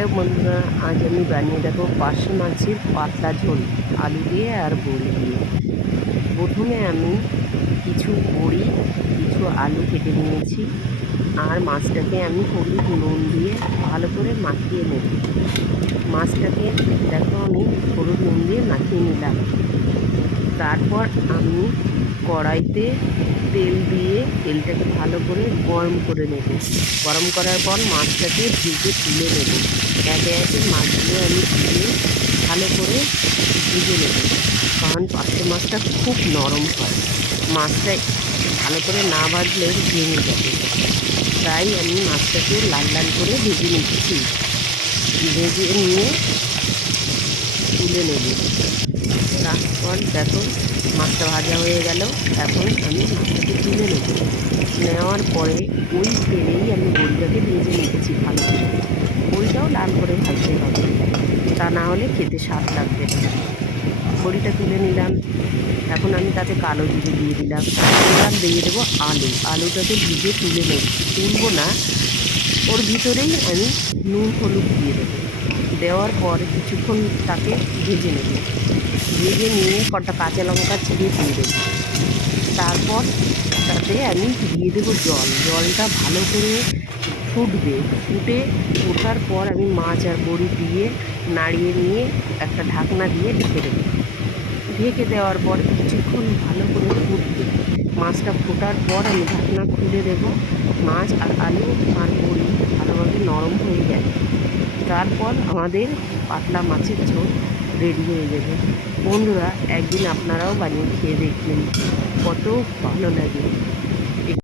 Hello বন্ধুরা, আজ আমি বানিয়ে দেবো পার্শে মাছের পাতলা ঝোল আলু দিয়ে আর বড়ি দিয়ে। প্রথমে আমি কিছু বড়ি, কিছু আলু কেটে নিয়েছি আর মাছটাকে আমি হলুদ নুন দিয়ে ভালো করে মাখিয়ে নেব। মাছটাকে দেখো আমি হলুদ নুন দিয়ে মাখিয়ে নিলাম। তারপর আমি কড়াইতে তেল দিয়ে তেলটাকে ভালো করে গরম করে নেব। গরম করার পর মাছটাকে ভেজে তুলে নেব। একে একে মাছগুলো আমি তুলে ভালো করে ভেজে নেব, কারণ পার্শে মাছটা খুব নরম হয়। মাছটা ভালো করে না ভাজলে ভেঙে যাবে, তাই আমি মাছটাকে লাল লাল করে ভেজে নিচ্ছি। ভেজে নিয়ে তুলে নেব। তারপর দেখো মাছটা ভাজা হয়ে গেল। এখন আমি মাছটাকে তুলে নেব। নেওয়ার পরে ওই তেলেই আমি বড়িটাকে ভেজে নিচ্ছি ভালো করে। বড়িটাও লাল করে ভাজতে হবে, তা না হলে খেতে স্বাদ লাগবে না। বড়িটা তুলে নিলাম। এখন আমি তাতে কালো জিরে দিয়ে দিলাম। এবার দিয়ে দেবো আলুটাকে ভিজে তুলে নেব, তুলবো না, ওর ভিতরেই আমি নুন হলুদ দিয়ে দেবো। দেওয়ার পর কিছুক্ষণ তাকে ভেজে নেব। ভেজে নিয়ে কটা কাঁচা লঙ্কা চিড়ে দিয়ে দেবো। তারপর তাতে আমি দিয়ে দেবো জলটা ভালো করে ফুটবে। ওঠার পর আমি মাছ আর বড়ি দিয়ে নাড়িয়ে নিয়ে একটা ঢাকনা দিয়ে ঢেকে দেবো। ঢেকে দেওয়ার পর কিছুক্ষণ ভালো করে ফুটবে। মাছটা ফোটার পর আমি ঢাকনা খুলে দেবো। মাছ আর আলু আর বড়ি ভালোভাবে নরম হয়ে যাবে। তারপর আমাদের পাতলা মাছের ঝোল রেডি হয়ে যাবে। বন্ধুরা, একদিন আপনারাও বানিয়ে খেয়ে দেখবেন, কত ভালো লাগে।